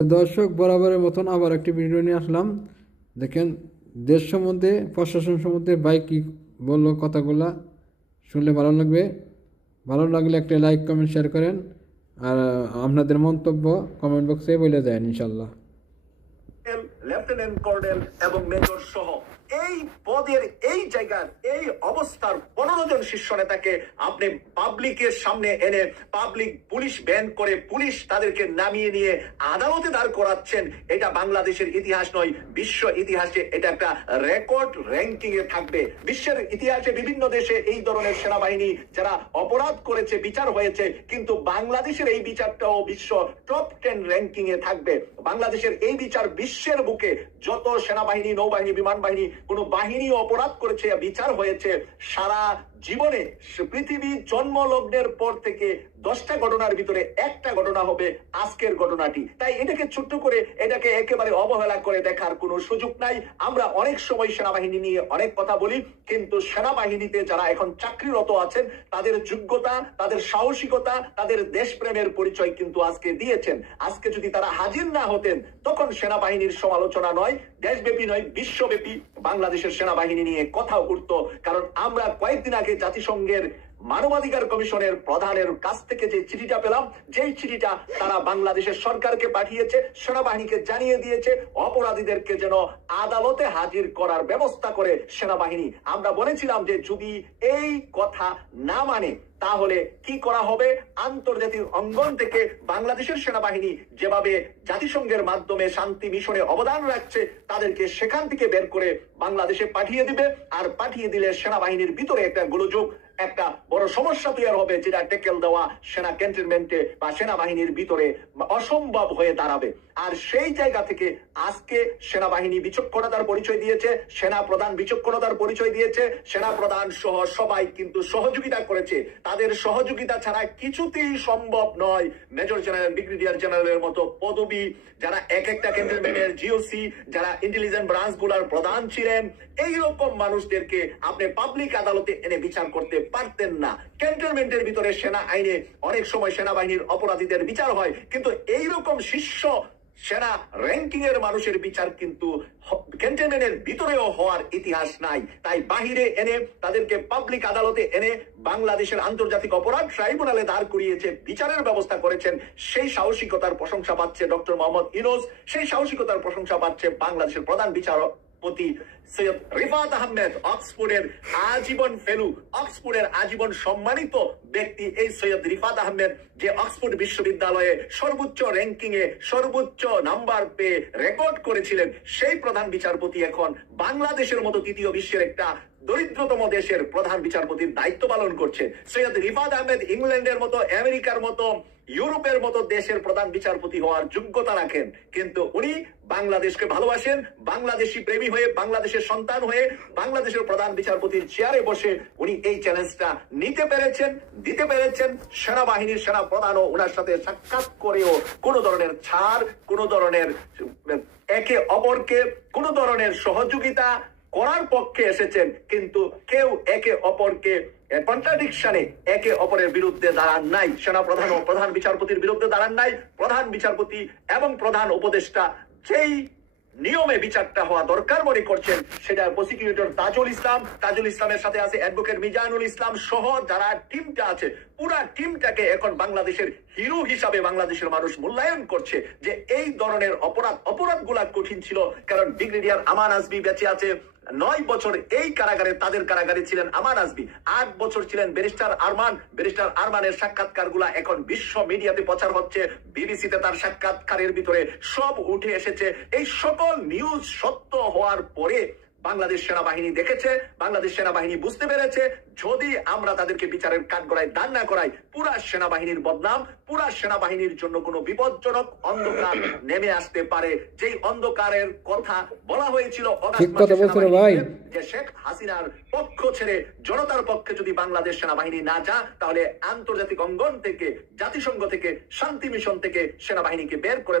দর্শক বরাবরের মতন আবার একটি ভিডিও নিয়ে আসলাম। দেখেন দেশ সম্বন্ধে প্রশাসন সম্বন্ধে ভাই কী বললো, কথাগুলা শুনলে ভালো লাগবে। ভালো লাগলে একটা লাইক কমেন্ট শেয়ার করেন, আর আপনাদের মন্তব্য কমেন্ট বক্সে বলে দেন ইনশাল্লাহ। লেফটেন্যান্ট কর্নেল এবং মেজর সহ এই পদের এই জায়গার এই অবস্থার 15 জন শীর্ষ নেতাকে আপনি পাবলিকের সামনে এনে পাবলিক পুলিশ ব্যান করে পুলিশ তাদেরকে নামিয়ে নিয়ে আদালতে দাঁড় করাচ্ছেন। এটা বাংলাদেশের ইতিহাস নয়, বিশ্ব ইতিহাসে এটা একটা রেকর্ড র্যাঙ্কিং এ থাকবে। বিশ্বের ইতিহাসে বিভিন্ন দেশে এই ধরনের সেনাবাহিনী যারা অপরাধ করেছে বিচার হয়েছে, কিন্তু বাংলাদেশের এই বিচারটাও বিশ্ব টপ 10 র্যাঙ্কিং এ থাকবে। বাংলাদেশের এই বিচার বিশ্বের বুকে যত সেনাবাহিনী, নৌবাহিনী, বিমান বাহিনী, কোন বাহিনী অপরাধ করেছে, বিচার হয়েছে সারা জীবনে পৃথিবী জন্মলগ্নের পর থেকে 10টা ঘটনার ভিতরে একটা ঘটনা হবে আজকের ঘটনাটি। তাই এটাকে ছোট্ট করে এটাকে একেবারে অবহেলা করে দেখার কোনো সুযোগ নাই। আমরা অনেক সময় সেনাবাহিনী নিয়ে অনেক কথা বলি, কিন্তু সেনাবাহিনীতে যারা এখন চাকরিরত আছেন তাদের যোগ্যতা, তাদের সাহসিকতা, তাদের দেশপ্রেমের পরিচয় কিন্তু আজকে দিয়েছেন। আজকে যদি তারা হাজির না হতেন তখন সেনাবাহিনীর সমালোচনা নয়, দেশব্যাপী নয়, বিশ্বব্যাপী বাংলাদেশের সেনাবাহিনী নিয়ে কথা উঠতো। কারণ আমরা কয়েকদিন আগে জাতিসংঘের মানবাধিকার কমিশনের প্রধানের কাছ থেকে যে চিঠিটা পেলাম, যেই চিঠিটা তারা বাংলাদেশের সরকারকে পাঠিয়েছে, সেনাবাহিনীকে জানিয়ে দিয়েছে অপরাধীদেরকে যেন আদালতে হাজির করার ব্যবস্থা করে সেনাবাহিনী। আমরা বলেছিলাম যে যদি এই কথা না মানে তাহলে কি করা হবে। আন্তর্জাতিক অঙ্গন থেকে বাংলাদেশের সেনাবাহিনী যেভাবে জাতিসংঘের মাধ্যমে শান্তি মিশনে অবদান রাখছে তাদেরকে সেখান থেকে বের করে বাংলাদেশে পাঠিয়ে দিবে। আর পাঠিয়ে দিলে সেনাবাহিনীর ভিতরে একটা গোলযোগ, একটা বড় সমস্যা তৈরি হবে, যেটা টেকেল দেওয়া সেনা ক্যান্টনমেন্টে বা সেনাবাহিনীর ভিতরে অসম্ভব হয়ে দাঁড়াবে। আর সেই জায়গা থেকে আজকে সেনাবাহিনী বিচক্ষণতার পরিচয় দিয়েছে, সেনা প্রধান বিচক্ষণতার পরিচয় দিয়েছে, সেনা প্রধান সহ সবাই কিন্তু সহযোগিতা করেছে। তাদের সহযোগিতা ছাড়া কিছুতেই সম্ভব নয় মেজর জেনারেল, ব্রিগেডিয়ার জেনারেলের মতো পদবি যারা এক একটা ক্যান্টনমেন্টের জিওসি, যারা ইন্টেলিজেন্স ব্রাঞ্চ গুলার প্রধান ছিলেন, এইরকম মানুষদেরকে আপনি পাবলিক আদালতে এনে বিচার করতে পারতেন না। ক্যান্টনমেন্টের ভিতরে সেনা আইনে অনেক সময় সেনাবাহিনীর অপরাধীদের বিচার হয়, কিন্তু এইরকম শীর্ষ সেনা র্যাঙ্কিং এর মানুষের বিচার কিন্তু ক্যান্টনমেন্টের ভিতরেও হওয়ার ইতিহাস নাই। তাই বাহিরে এনে তাদেরকে পাবলিক আদালতে এনে বাংলাদেশের আন্তর্জাতিক অপরাধ ট্রাইব্যুনালে দাঁড় করিয়েছে, বিচারের ব্যবস্থা করেছেন। সেই সাহসিকতার প্রশংসা পাচ্ছে ডক্টর মোহাম্মদ ইউনূস, সেই সাহসিকতার প্রশংসা পাচ্ছে বাংলাদেশের প্রধান বিচারপতি সৈয়দ রিফাত আহমেদ, অক্সফোর্ডের আজীবন ফেলু, অক্সফোর্ডের আজীবন সম্মানিত ব্যক্তি এই সৈয়দ রিফাত আহমেদ, যে অক্সফোর্ড বিশ্ববিদ্যালয়ে সর্বোচ্চ র্যাঙ্কিং এ সর্বোচ্চ নাম্বার পেয়ে রেকর্ড করেছিলেন, সেই প্রধান বিচারপতি এখন বাংলাদেশের মতো তৃতীয় বিশ্বের একটা দরিদ্রতম দেশের প্রধান বিচারপতির দায়িত্ব পালন করছে। সৈয়দ রিফাত আহমেদ ইংল্যান্ডের মতো, আমেরিকার মতো, ইউরোপের মতো দেশের প্রধান বিচারপতি হওয়ার যোগ্যতা রাখেন, কিন্তু উনি বাংলাদেশকে ভালোবাসেন, বাংলাদেশি প্রেমী হয়ে, বাংলাদেশের সন্তান হয়ে বাংলাদেশের প্রধান বিচারপতির চেয়ারে বসে উনি এই চ্যালেঞ্জটা নিতে পেরেছেন, দিতে পেরেছেন। সেনাবাহিনীর সেনা প্রধানও ওনার সাথে সাক্ষাৎ করেও কোনো ধরনের ছাড়, কোনো ধরনের একে অপরকে কোনো ধরনের সহযোগিতা করার পক্ষে এসেছেন, কিন্তু কেউ একে অপরকে কন্ট্রাডিকশনে একে অপরের বিরুদ্ধে দাঁড়ান নাই। সেনা প্রধান ও প্রধান বিচারপতির বিরুদ্ধে দাঁড়ান নাই। প্রধান বিচারপতি এবং প্রধান উপদেষ্টা যেই নিয়মে বিচারটা হওয়া দরকার মনে করছেন, সেটা প্রসিকিউটর তাজুল ইসলাম, তাজুল ইসলামের সাথে আছে অ্যাডভোকেট মিজানুল ইসলাম সহ যারা টিমটা আছে, পুরা টিমটাকে এখন বাংলাদেশের হিরো হিসাবে বাংলাদেশের মানুষ মূল্যায়ন করছে। যে এই ধরনের অপরাধগুলা কঠিন ছিল, কারণ ব্রিগেডিয়ার আমান আজমি বেঁচে আছে 9 বছর এই কারাগারে, তাদের কারাগারে ছিলেন আমান আজমি, 8 বছর ছিলেন ব্যারিস্টার আরমান। ব্যারিস্টার আরমানের সাক্ষাৎকার গুলা এখন বিশ্ব মিডিয়াতে প্রচার হচ্ছে, বিবিসিতে তার সাক্ষাৎকারের ভিতরে সব উঠে এসেছে। এই সকল নিউজ সত্য হওয়ার পরে বাংলাদেশ সেনাবাহিনী দেখেছে, বাংলাদেশ সেনাবাহিনী বুঝতে পেরেছে যদি আমরা তাদেরকে বিচারের কাঠগড়ায় দান না করাই, পুরা সেনাবাহিনীর বদনাম, পুরা সেনাবাহিনীর জন্য কোনো বিপজ্জনক অন্ধকার নেমে আসতে পারে। যেই অন্ধকারের কথা বলা হয়েছিল যে শেখ হাসিনার পক্ষ ছেড়ে জনতার পক্ষে যদি বাংলাদেশ সেনাবাহিনী না যা, তাহলে আন্তর্জাতিক অঙ্গন থেকে, জাতিসংঘ থেকে, শান্তি মিশন থেকে সেনাবাহিনীকে বের করে